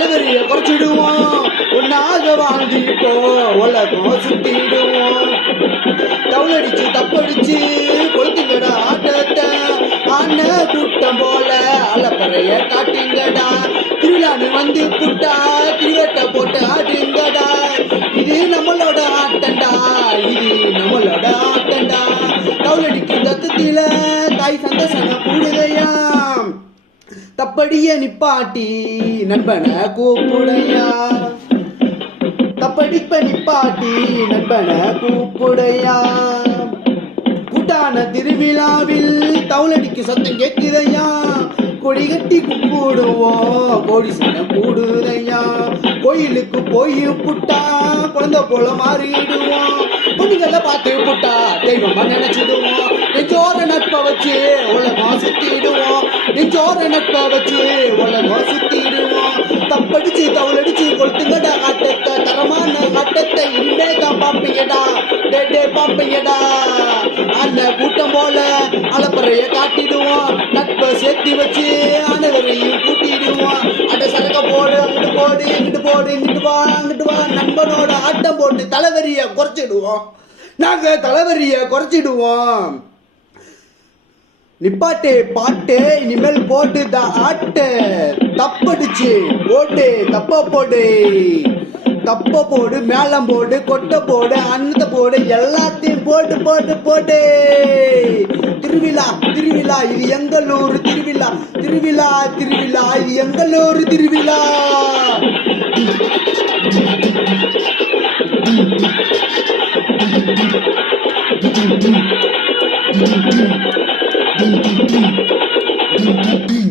தலைவரிய குறைச்சிடுவோம், ஒன்னாக வாழ்ந்துப்போ உலகம் சுத்திடுவோம். தவளடிச்சு தப்படிச்சு கொளுத்துங்கடா ஆட்டத்தை, ஆன கூட்டம் போல அலப்பறைய காட்டுங்கடா. திருவிழான்னு வந்து புட்டா திருவட்ட போட்டு ஆடுங்கடா. இது நம்மளோட ஆட்டண்டா, இது நம்மளோட ஆட்டண்டா. தவளடிக்கும் தத்துத்தில தாய் சந்தோஷம் கூடுதையாம், தப்படிய நிப்பாட்டி நண்பனை கூப்புடையா. தப்படிப்ப நிப்பாட்டி நண்பனை கூப்புடையா. கூட்டான திருவிழாவில் தவுளடிக்கு சத்தம் கேட்குதையா. கொடி கட்டி கும்பிடுவோம், கோடி சனம் கூடுதையா. கோயிலுக்கு போய் புட்டா குழந்தை போல மாறிடுவோம். பொண்ணுங்களை பார்த்து புட்டா தெய்வமா நினைச்சிடுவோம். நெஞ்சோர நட்பை வச்சு உலகம் சுத்திடுவோம், நெஞ்சோர நட்பை வச்சு உலகம் சுத்திடுவோம். தப்படிச்சு தவுளடிச்சு கொளுத்துங்கடா ஆட்டத்தை, தரமான ஆட்டத்தை இனிமே தான் பார்ப்பீங்கடா, டே பார்ப்பீங்கடா. அந்த கூட்டம் போல அலப்பறைய காட்டிடுவோம், நட்பை சேர்த்து வச்சு அனைவரையும் கூட்டிடுவோம். அட சரக்க போடு, அங்கிட்டு போடு, இங்கிட்டு போடு, இங்கிட்டு வா அங்கிட்டு வா. நண்பனோட ஆட்டம் போட்டு தலைவரிய குறைச்சிடுவோம், நாங்க தலைவரிய குறைச்சிடுவோம். நிப்பாட்டே பாட்டு இனிமேல் போட்டு தான் ஆட்டு. தப்படிச்சு போட்டு தப்ப போடு, தப்ப போடு, மேளம் போடு, கொட்டை போடு, அன்னத்தை போடு, எல்லாத்தையும் போட்டு போட்டு போட்டு. திருவிழா திருவிழா இது எங்களூர் திருவிழா, திருவிழா திருவிழா இது எங்களூர் திருவிழா. Boom, boom, boom.